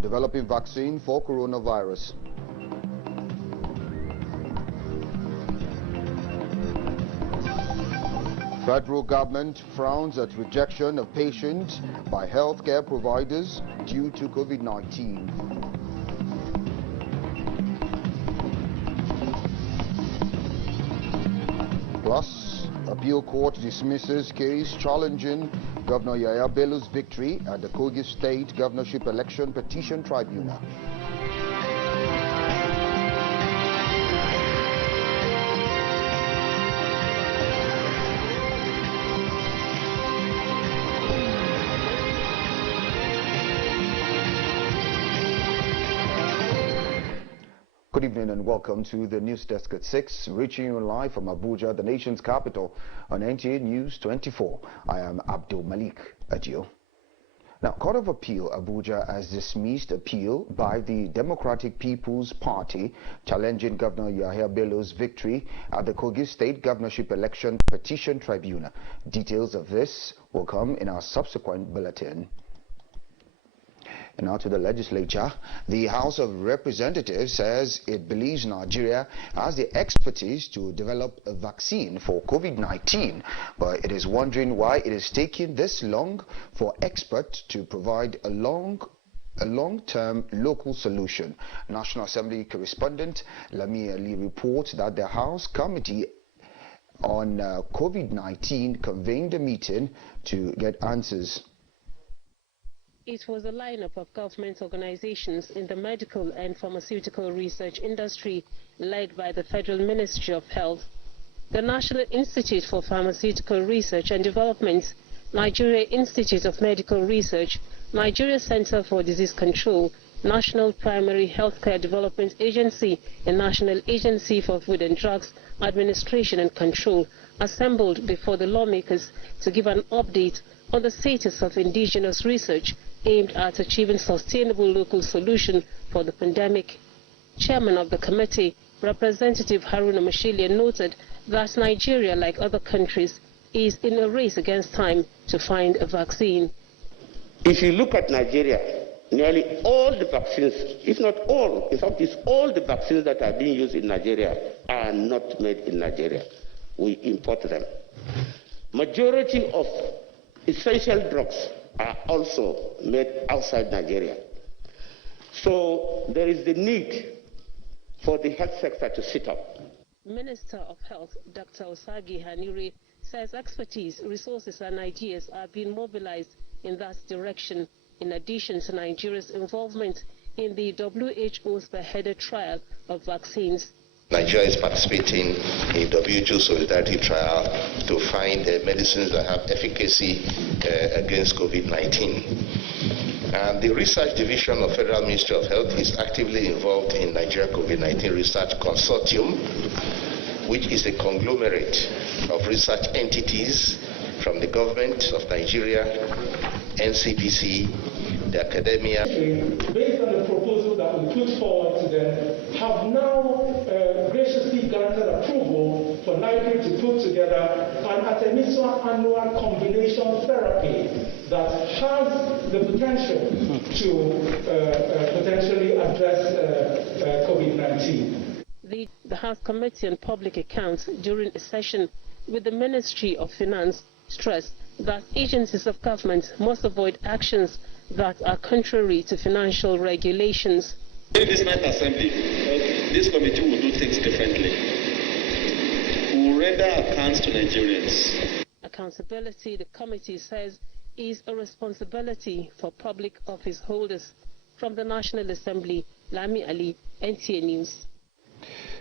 developing vaccine for coronavirus. Federal government frowns at rejection of patients by healthcare providers due to COVID-19. Plus, appeal court dismisses case challenging Governor Yahaya Bello's victory at the Kogi State Governorship Election Petition Tribunal. Good evening and welcome to the News Desk at 6, reaching you live from Abuja, the nation's capital, on NTA News 24. I am Abdul Malik Adio. Now, Court of Appeal Abuja has dismissed appeal by the Democratic People's Party challenging Governor Yahaya Bello's victory at the Kogi State Governorship Election Petition Tribunal. Details of this will come in our subsequent bulletin. And now to the legislature. The House of Representatives says it believes Nigeria has the expertise to develop a vaccine for COVID-19, but it is wondering why it is taking this long for experts to provide a long-term local solution. National Assembly correspondent Lami Ali reports that the House Committee on COVID-19 convened a meeting to get answers. It was a lineup of government organizations in the medical and pharmaceutical research industry led by the Federal Ministry of Health, the National Institute for Pharmaceutical Research and Development, Nigeria Institute of Medical Research, Nigeria Center for Disease Control, National Primary Healthcare Development Agency, and National Agency for Food and Drugs Administration and Control assembled before the lawmakers to give an update on the status of indigenous research aimed at achieving sustainable local solution for the pandemic. Chairman of the committee, Representative Haruna Mashilia, noted that Nigeria, like other countries, is in a race against time to find a vaccine. If you look at Nigeria, nearly all the vaccines, if not all, in fact, it's all the vaccines that are being used in Nigeria are not made in Nigeria. We import them. Majority of essential drugs are also made outside Nigeria. So there is the need for the health sector to sit up. Minister of Health, Dr. Osagi Hanire, says expertise, resources and ideas are being mobilized in that direction, in addition to Nigeria's involvement in the WHO's spearheaded trial of vaccines. Nigeria is participating in WHO Solidarity Trial to find medicines that have efficacy against COVID-19. And the Research Division of Federal Ministry of Health is actively involved in Nigeria COVID-19 Research Consortium, which is a conglomerate of research entities from the government of Nigeria, NCPC, the academia. Based on the proposal that we put forward to them, have now graciously granted approval for NIPRI to put together an Artemisia annua combination therapy that has the potential to potentially address COVID-19. The House Committee on Public Accounts, during a session with the Ministry of Finance, stressed that agencies of government must avoid actions that are contrary to financial regulations. In this night assembly, this committee will do things differently. We will render accounts to Nigerians. Accountability, the committee says, is a responsibility for public office holders. From the National Assembly, Lami Ali, NTA News.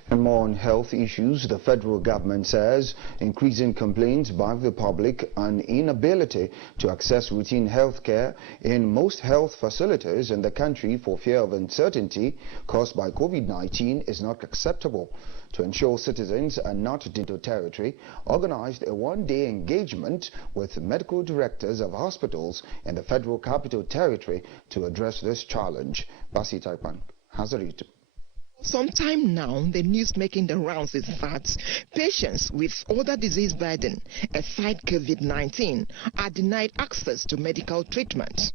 And more on health issues, the federal government says increasing complaints by the public and inability to access routine health care in most health facilities in the country for fear of uncertainty caused by COVID-19 is not acceptable. To ensure citizens are not into territory, organized a one-day engagement with medical directors of hospitals in the Federal Capital Territory to address this challenge. Basi Taipan has a report. Sometime now, the news making the rounds is that patients with other disease burden aside COVID-19 are denied access to medical treatment.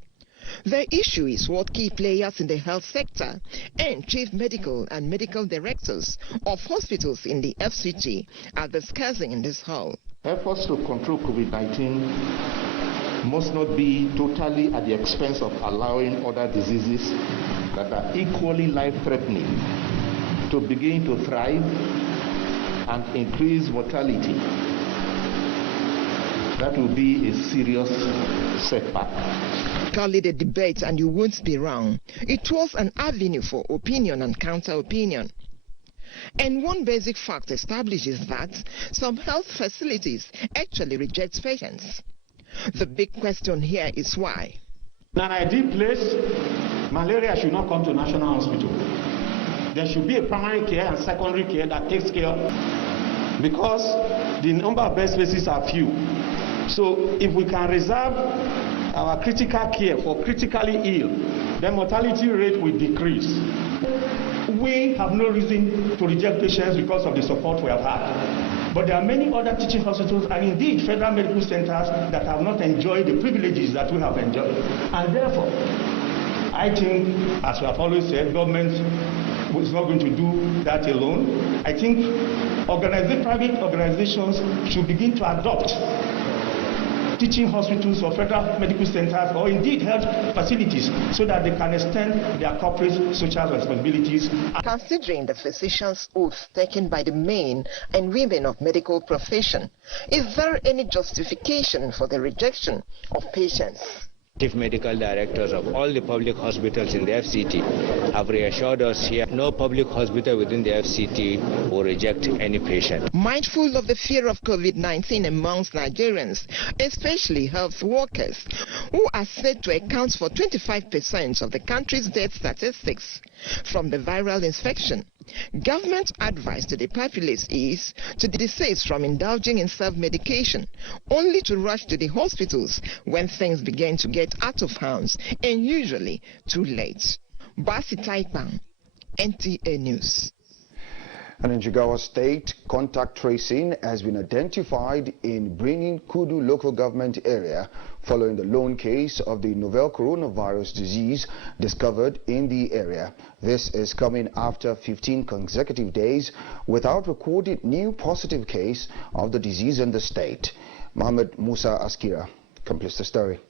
The issue is what key players in the health sector and chief medical and medical directors of hospitals in the FCT are discussing in this hall. Efforts to control COVID-19 must not be totally at the expense of allowing other diseases that are equally life-threatening to begin to thrive and increase mortality. That will be a serious setback. Call it a debate and you won't be wrong. It was an avenue for opinion and counter-opinion. And one basic fact establishes that some health facilities actually reject patients. The big question here is why. In an ideal place, malaria should not come to National Hospital. There should be a primary care and secondary care that takes care of, because the number of bed spaces are few. So if we can reserve our critical care for critically ill, then mortality rate will decrease. We have no reason to reject patients because of the support we have had. But there are many other teaching hospitals and indeed federal medical centers that have not enjoyed the privileges that we have enjoyed. And therefore, I think, as we have always said, government is not going to do that alone. I think private organizations should begin to adopt teaching hospitals or federal medical centers or indeed health facilities so that they can extend their corporate social responsibilities. Considering the physician's oath taken by the men and women of medical profession, is there any justification for the rejection of patients? Chief medical directors of all the public hospitals in the FCT have reassured us here no public hospital within the FCT will reject any patient. Mindful of the fear of COVID-19 amongst Nigerians, especially health workers, who are said to account for 25% of the country's death statistics from the viral infection, government advice to the populace is to desist from indulging in self-medication, only to rush to the hospitals when things begin to get out of hands, and usually too late. Basi Taipan, NTA News. And in Jigawa State, contact tracing has been identified in Bringing Kudu local government area following the lone case of the novel coronavirus disease discovered in the area. This is coming after 15 consecutive days without recorded new positive case of the disease in the state. Mohammed Musa Askira completes the story.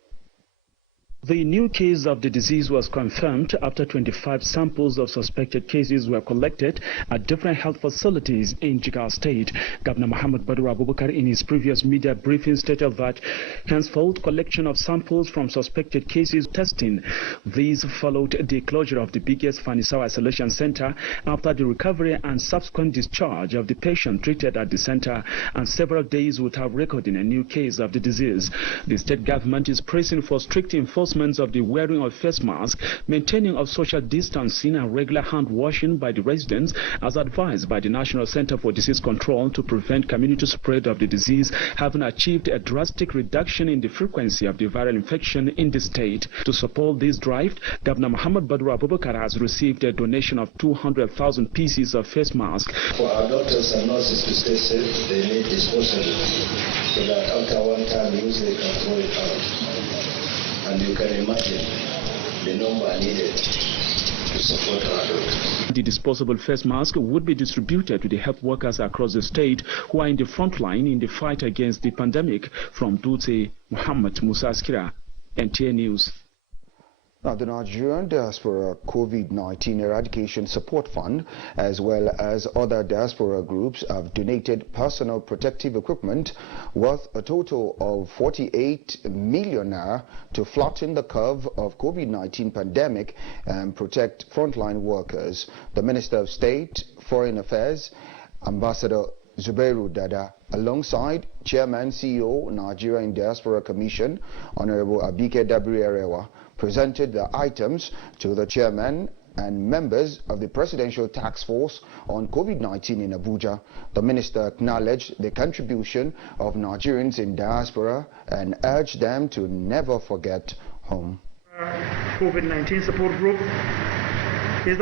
The new case of the disease was confirmed after 25 samples of suspected cases were collected at different health facilities in Jigawa State. Governor Muhammad Badru Abubakar in his previous media briefing stated that henceforth collection of samples from suspected cases testing. These followed the closure of the biggest Fanisau Isolation Center after the recovery and subsequent discharge of the patient treated at the center, and several days without recording a new case of the disease. The state government is pressing for strict enforcement of the wearing of face masks, maintaining of social distancing and regular hand washing by the residents as advised by the National Center for Disease Control to prevent community spread of the disease, having achieved a drastic reduction in the frequency of the viral infection in the state. To support this drive, Governor Muhammad Badru Abubakar has received a donation of 200,000 pieces of face masks. For our doctors and nurses to stay safe, they need disposable so that after one time use they can throw it out. And you can imagine the number needed to support our doctors. The disposable face mask would be distributed to the health workers across the state who are in the front line in the fight against the pandemic. From Dutse, Muhammad Musa Askira, NTA News. Now, the Nigerian Diaspora COVID-19 Eradication Support Fund, as well as other diaspora groups, have donated personal protective equipment worth a total of 48 million naira to flatten the curve of COVID-19 pandemic and protect frontline workers. The Minister of State, Foreign Affairs, Ambassador Zubairu Dada, alongside Chairman CEO Nigerian Diaspora Commission, Honorable Abike Dabiri-Arewa, presented the items to the chairman and members of the Presidential Task Force on COVID-19 in Abuja. The minister acknowledged the contribution of Nigerians in diaspora and urged them to never forget home. COVID-19 support group is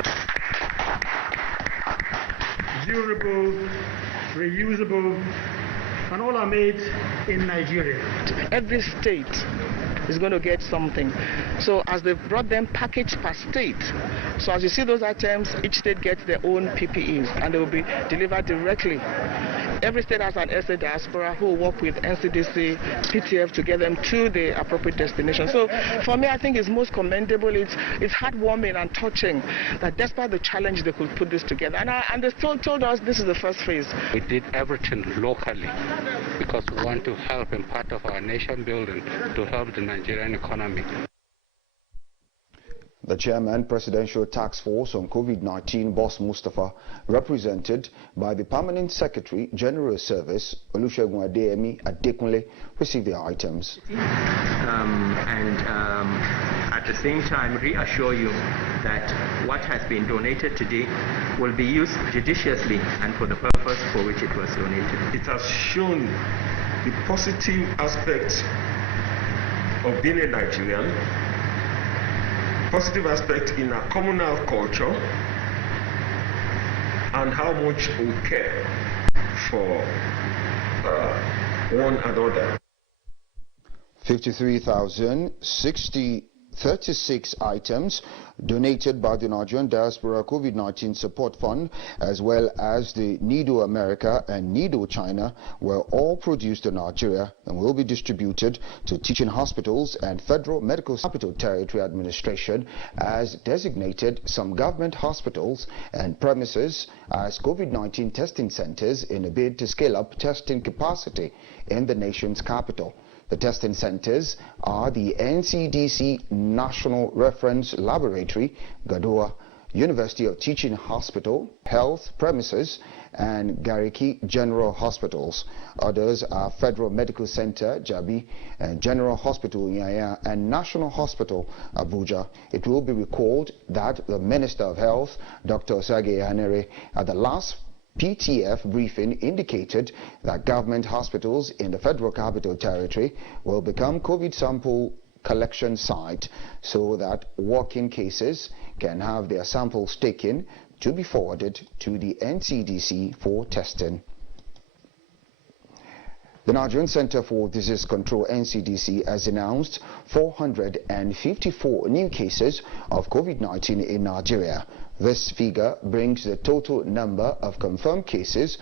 durable, reusable, and all are made in Nigeria. Every state is going to get something. So as they've brought them packaged per state, so as you see those items, each state gets their own PPEs and they will be delivered directly. Every state has an SA diaspora who will work with NCDC, PTF to get them to the appropriate destination. So for me, I think it's most commendable. It's heartwarming and touching that despite the challenge, they could put this together. And they told us this is the first phase. We did everything locally because we want to help in part of our nation building to help the Nigerian economy. The chairman, Presidential Task Force on COVID-19, Boss Mustafa, represented by the Permanent Secretary, General Service, Olusegun Adeyemi Adekunle, received the items. At the same time, reassure you that what has been donated today will be used judiciously and for the purpose for which it was donated. It has shown the positive aspects of being a Nigerian, positive aspect in our communal culture, and how much we care for one another. 53,036 items donated by the Nigerian Diaspora COVID-19 Support Fund, as well as the NIDO America and NIDO China, were all produced in Nigeria and will be distributed to teaching hospitals and Federal Medical Capital Territory Administration as designated some government hospitals and premises as COVID-19 testing centers in a bid to scale up testing capacity in the nation's capital. The testing centers are the NCDC National Reference Laboratory, Gadoa, University of Teaching Hospital, Health Premises, and Gariki General Hospitals. Others are Federal Medical Center, Jabi, and General Hospital, Yaya, and National Hospital, Abuja. It will be recalled that the Minister of Health, Dr. Osage Hanere, at the last PTF briefing indicated that government hospitals in the Federal Capital Territory will become COVID sample collection site so that walk-in cases can have their samples taken to be forwarded to the NCDC for testing. The Nigerian Center for Disease Control, NCDC, has announced 454 new cases of COVID-19 in Nigeria. This figure brings the total number of confirmed cases.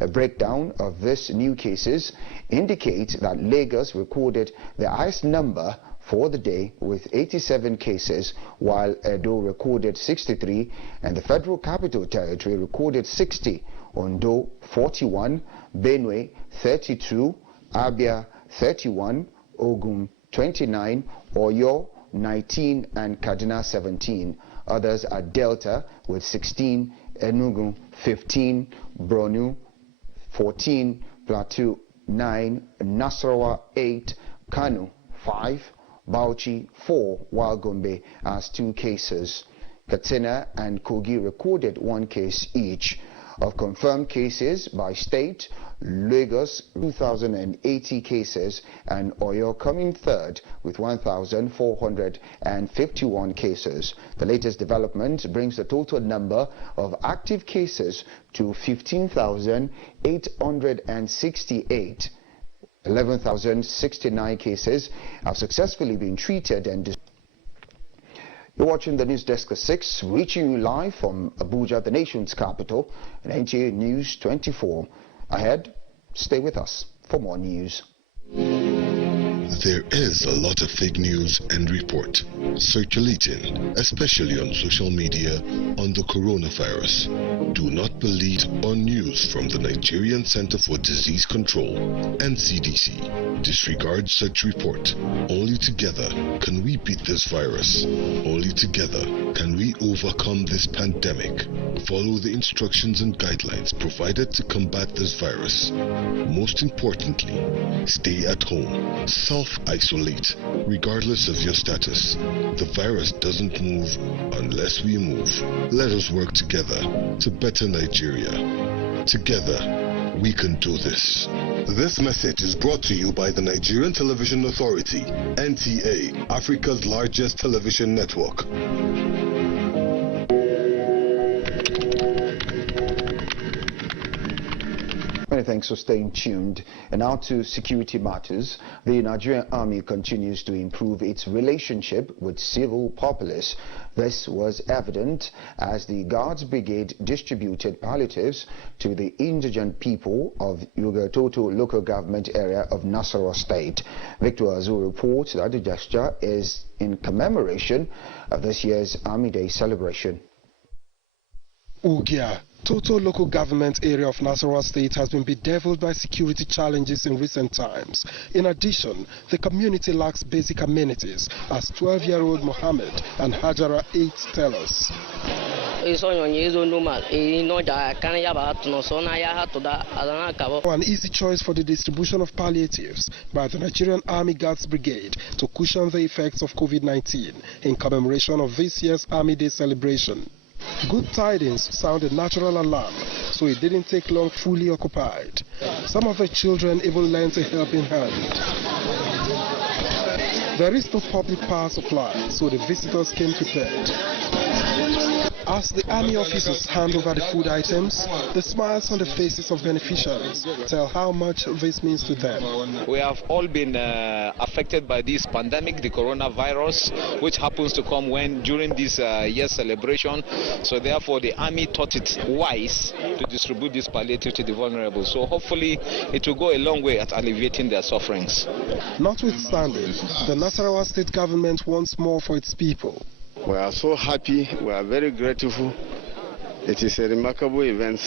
A breakdown of these new cases indicates that Lagos recorded the highest number for the day with 87 cases, while Edo recorded 63 and the Federal Capital Territory recorded 60, Ondo 41, Benue 32, Abia 31, Ogun 29, Oyo 19 and Kaduna 17. Others are Delta with 16, Enugu 15, Borno 14, Plateau 9, Nasarawa 8, Kano 5, Bauchi 4, while Gombe has 2 cases. Katsina and Kogi recorded 1 case each. Of confirmed cases by state, Lagos 2,080 cases and Oyo coming third with 1,451 cases. The latest development brings the total number of active cases to 15,868. 11,069 cases have successfully been treated and You're watching the News Desk at 6, reaching you live from Abuja, the nation's capital, and NTA News 24. Ahead, stay with us for more news. There is a lot of fake news and report circulating, especially on social media, on the coronavirus. Do not believe on news from the Nigerian Center for Disease Control, NCDC. Disregard such report. Only together can we beat this virus. Only together can we overcome this pandemic. Follow the instructions and guidelines provided to combat this virus. Most importantly, stay at home. Self-isolate, regardless of your status. The virus doesn't move unless we move. Let us work together to better Nigeria. Together, we can do this. This message is brought to you by the Nigerian Television Authority, NTA, Africa's largest television network. Many thanks for staying tuned. And now to security matters. The Nigerian Army continues to improve its relationship with civil populace. This was evident as the Guards Brigade distributed palliatives to the indigent people of Ugatoto local government area of Nasarawa State. Victor Azul reports that the gesture is in commemoration of this year's Army Day celebration. Ugia, Toto local government area of Nasarawa State, has been bedeviled by security challenges in recent times. In addition, the community lacks basic amenities, as 12-year-old Mohammed and Hajara 8 tell us. An easy choice for the distribution of palliatives by the Nigerian Army Guards Brigade to cushion the effects of COVID-19 in commemoration of this year's Army Day celebration. Good tidings sounded natural alarm, so it didn't take long fully occupied. Some of the children even lent a helping hand. There is no public power supply, so the visitors came prepared. As the army officers hand over the food items, the smiles on the faces of beneficiaries tell how much this means to them. We have all been affected by this pandemic, the coronavirus, which happens to come during this year's celebration. So therefore the army thought it wise to distribute this palliative to the vulnerable. So hopefully it will go a long way at alleviating their sufferings. Notwithstanding, the Nasarawa state government wants more for its people. We are so happy, we are very grateful. It is a remarkable event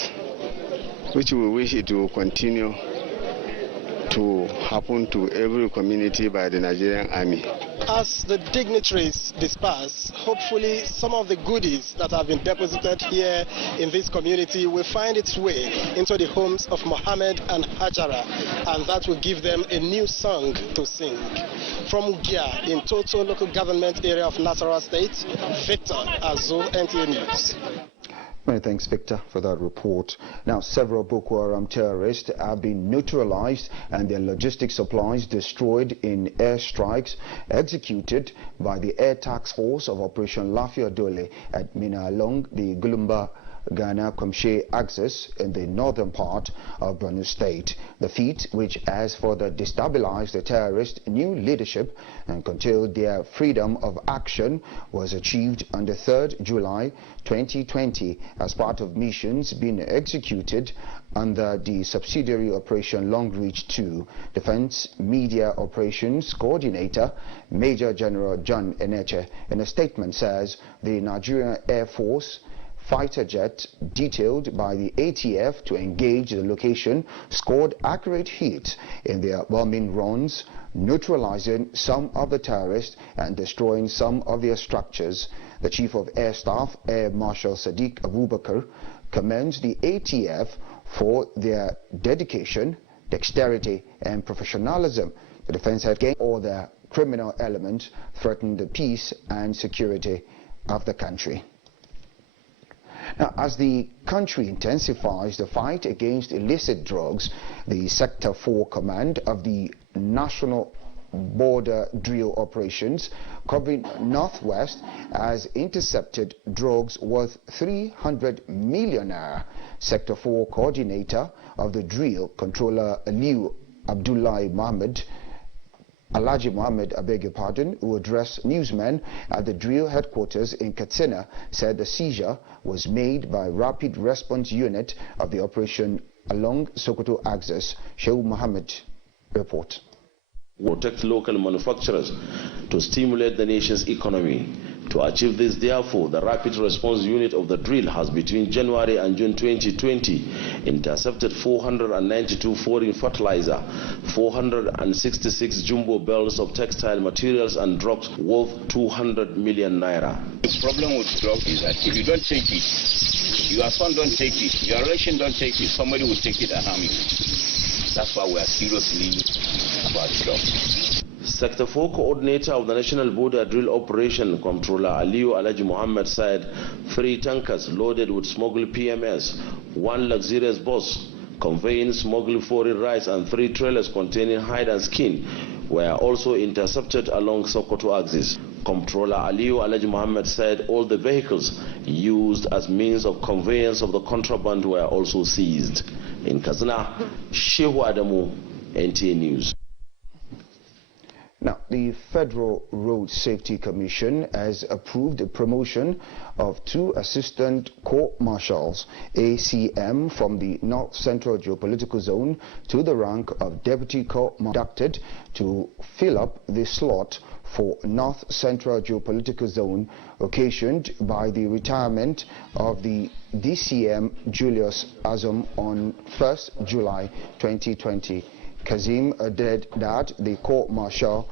which we wish it will continue to happen to every community by the Nigerian Army. As the dignitaries disperse, hopefully some of the goodies that have been deposited here in this community will find its way into the homes of Mohammed and Hajara, and that will give them a new song to sing. From Ugia in Toto local government area of Nasarawa State, Victor Azul, NTA News. Many thanks, Victor, for that report. Now, several Boko Haram terrorists have been neutralized and their logistics supplies destroyed in airstrikes executed by the Air Task Force of Operation Lafia Dole at Mina along the Gulumba Ghana-Komshe axis in the northern part of Borno State. The feat, which has further destabilized the terrorist new leadership and curtailed their freedom of action, was achieved on the 3rd July 2020 as part of missions being executed under the subsidiary Operation Long Reach 2. Defense Media Operations Coordinator Major General John Eneche in a statement says the Nigerian Air Force fighter jet detailed by the ATF to engage the location scored accurate hits in their bombing runs, neutralizing some of the terrorists and destroying some of their structures. The Chief of Air Staff, Air Marshal Sadiq Abubakar, commends the ATF for their dedication, dexterity and professionalism. The defense had gained all their criminal elements threaten the peace and security of the country. Now, as the country intensifies the fight against illicit drugs, the Sector 4 Command of the National Border Drill Operations covering Northwest has intercepted drugs worth 300 million naira. Sector 4 Coordinator of the Drill, Controller Aliu Abdullahi Mohammed, Alhaji Mohammed, I beg your pardon, who addressed newsmen at the drill headquarters in Katsina, said the seizure was made by Rapid Response Unit of the operation along Sokoto axis. Shehu Mohammed report. Protect local manufacturers to stimulate the nation's economy. To achieve this, therefore, the Rapid Response Unit of the drill has between January and June 2020 intercepted 492 foreign fertilizer, 466 jumbo bales of textile materials and drugs worth 200 million naira. The problem with drugs is that if you don't take it, your son don't take it, your relation don't take it, somebody will take it and harm you. That's why we are seriously about drugs. Sector 4 Coordinator of the National Border Drill Operation, Comptroller Aliu Alhaji Mohammed, said 3 tankers loaded with smuggled PMS, 1 luxurious bus conveying smuggled foreign rice and 3 trailers containing hide and skin were also intercepted along Sokoto axis. Comptroller Aliyu Alhaji Mohammed said all the vehicles used as means of conveyance of the contraband were also seized. In Katsina, Shehu Adamu, NTA News. Now, the Federal Road Safety Commission has approved the promotion of 2 assistant court marshals, ACM, from the North Central Geopolitical Zone to the rank of deputy court marshal to fill up the slot for North Central Geopolitical Zone occasioned by the retirement of the DCM Julius Azum on 1st July 2020. Kazim added that the court marshal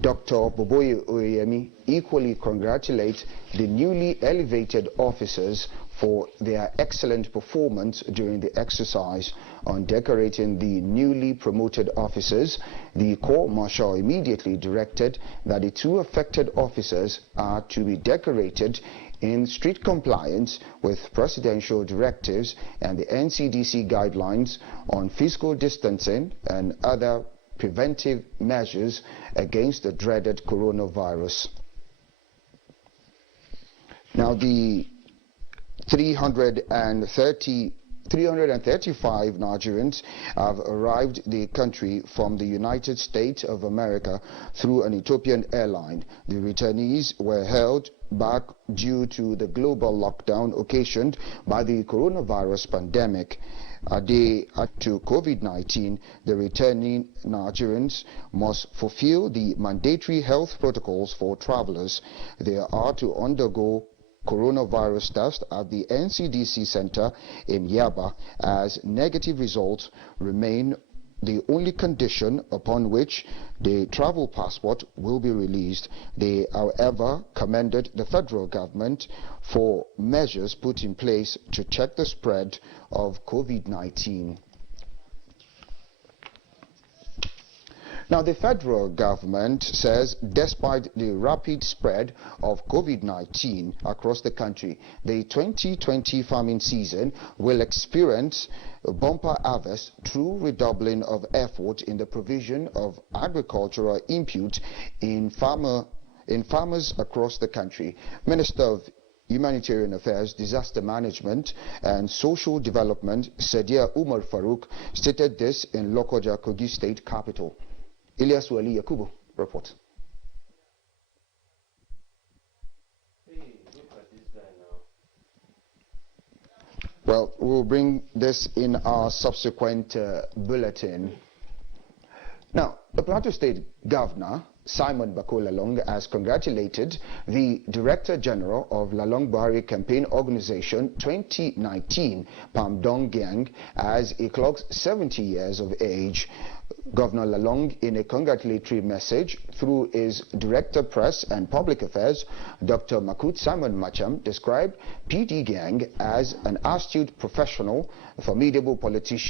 Dr. Boboye Oyemi equally congratulates the newly elevated officers for their excellent performance during the exercise. On decorating the newly promoted officers, the court marshal immediately directed that the 2 affected officers are to be decorated in strict compliance with presidential directives and the NCDC guidelines on physical distancing and other preventive measures against the dreaded coronavirus. Now, the 335 Nigerians have arrived the country from the United States of America through an Ethiopian airline. The returnees were held back due to the global lockdown occasioned by the coronavirus pandemic. Due to COVID-19, the returning Nigerians must fulfill the mandatory health protocols for travelers. They are to undergo coronavirus test at the NCDC Center in Yaba, as negative results remain the only condition upon which the travel passport will be released. They, however, commended the federal government for measures put in place to check the spread of COVID-19. Now, the federal government says despite the rapid spread of COVID-19 across the country, the 2020 farming season will experience a bumper harvest through redoubling of effort in the provision of agricultural input in farmers across the country. Minister of Humanitarian Affairs, Disaster Management and Social Development, Sadia Umar Farouk, stated this in Lokoja, Kogi State capital. Ilyas Wali Yakubu reports. Well, we'll bring this in our subsequent bulletin. Now, the Plateau State Governor, Simon Bako Lalong, has congratulated the Director General of Lalong Buhari Campaign Organization 2019, Pam Dong Gyang, as he clocks 70 years of age. Governor Lalong, in a congratulatory message through his Director Press and Public Affairs, Dr. Makut Simon Macham, described PD Gyang as an astute professional, a formidable politician,